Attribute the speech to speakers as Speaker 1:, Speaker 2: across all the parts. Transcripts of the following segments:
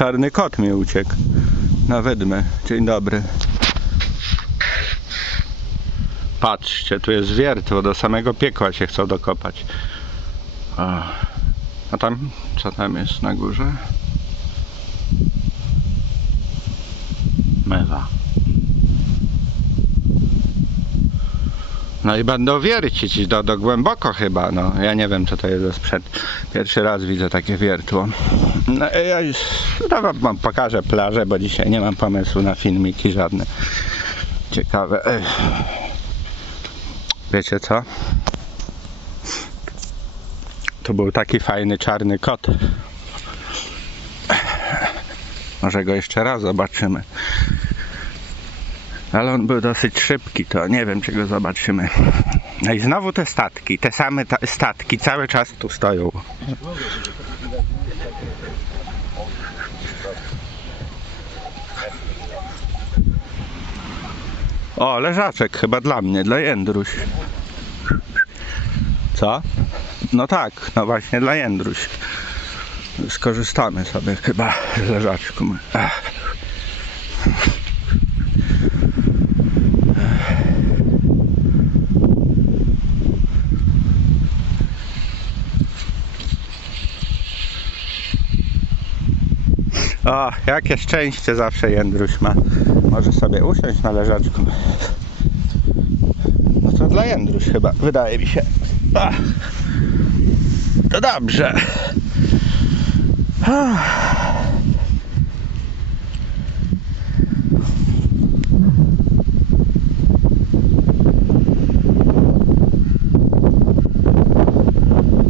Speaker 1: czarny kot mi uciekł. Na wydmę. Dzień dobry. Patrzcie, tu jest wiertło, do samego piekła się chcą dokopać. A, tam, co tam jest na górze? Mewa. No i będą wiercić do, do głęboko chyba, no. Ja nie wiem co to jest za sprzęt. Pierwszy raz widzę takie wiertło. No ja już no, wam pokażę plażę, bo dzisiaj nie mam pomysłu na filmiki żadne. Ciekawe. Wiecie co? To był taki fajny czarny kot. Może go jeszcze raz zobaczymy. Ale on był dosyć szybki, to nie wiem, czy go zobaczymy. No i znowu te statki, te same ta statki cały czas tu stoją. O, leżaczek chyba dla mnie, dla Jędruś. Co? No tak, no właśnie dla Jędruś. Skorzystamy sobie chyba z leżaczku. Ach. O, jakie szczęście zawsze Jędruś ma. Może sobie usiąść na leżaczku. No to dla Jędruś chyba, wydaje mi się. Ach. To dobrze.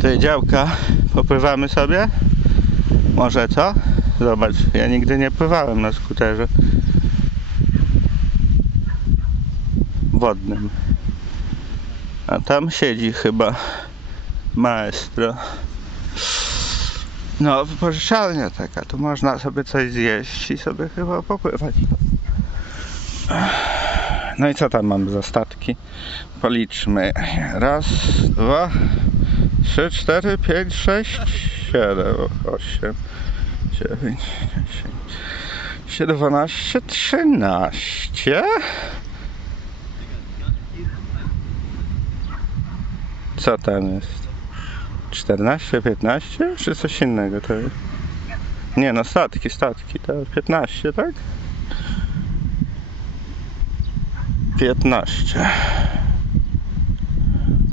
Speaker 1: Ty działka, popływamy sobie? Może co? Zobacz, ja nigdy nie pływałem na skuterze wodnym. A tam siedzi chyba maestro. No, wypożyczalnia taka, tu można sobie coś zjeść i sobie chyba popływać. No i co tam mam za statki? Policzmy. Raz, dwa, trzy, cztery, pięć, sześć, siedem, osiem, dziewięć, dziesięć, dwanaście, trzynaście. Co tam jest? 14, 15 czy coś innego to jest? Nie no, statki, statki, to 15, tak? 15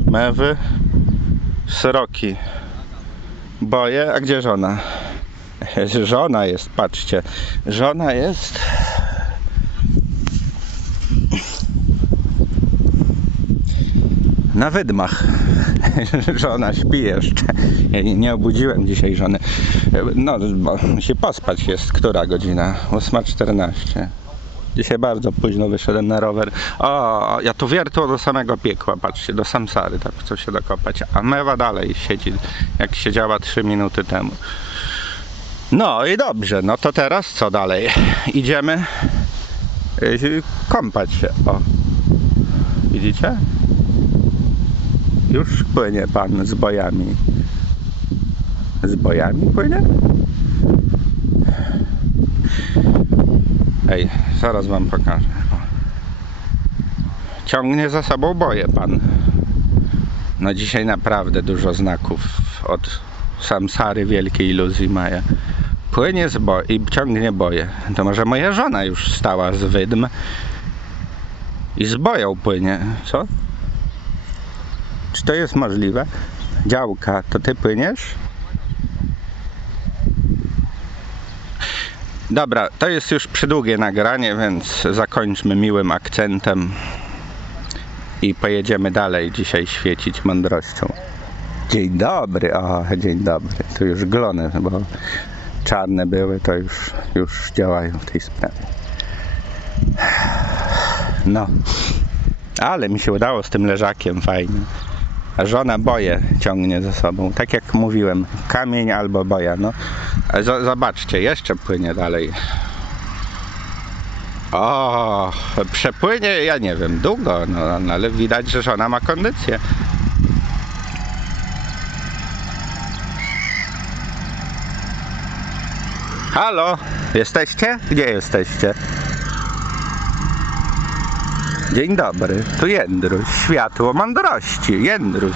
Speaker 1: Mewy Sroki Boje, a gdzie żona? Żona jest, patrzcie Żona jest na wydmach. Żona śpi jeszcze. Nie obudziłem dzisiaj żony. No, bo musi pospać jest. Która godzina? 8.14. Dzisiaj bardzo późno wyszedłem na rower. O, ja tu wiertło do samego piekła, patrzcie, do Samsary, tak chcę się dokopać. A mewa dalej siedzi, jak siedziała 3 minuty temu. No i dobrze, no to teraz co dalej? Idziemy y, kąpać się. O, widzicie? Już płynie pan z bojami. Z bojami płynie? Ej, zaraz wam pokażę. Ciągnie za sobą boje pan. No dzisiaj naprawdę dużo znaków od Samsary Wielkiej Iluzji Maja. Płynie z bo i ciągnie boje. To może moja żona już stała z wydm i z boją płynie, co? Czy to jest możliwe? Działka, to ty płyniesz? Dobra, to jest już przydługie nagranie, więc zakończmy miłym akcentem i pojedziemy dalej dzisiaj świecić mądrością. Dzień dobry, o, dzień dobry. Tu już glony, bo czarne były, to już, już działają w tej sprawie. No, ale mi się udało z tym leżakiem fajnie. A żona boję ciągnie ze sobą. Tak jak mówiłem, kamień albo boja. No. Zo- zobaczcie, jeszcze płynie dalej. O, przepłynie, ja nie wiem, długo, no, no, ale widać, że żona ma kondycję. Halo, jesteście? Gdzie jesteście? Dzień dobry, tu Jędruś, światło mądrości, Jędruś.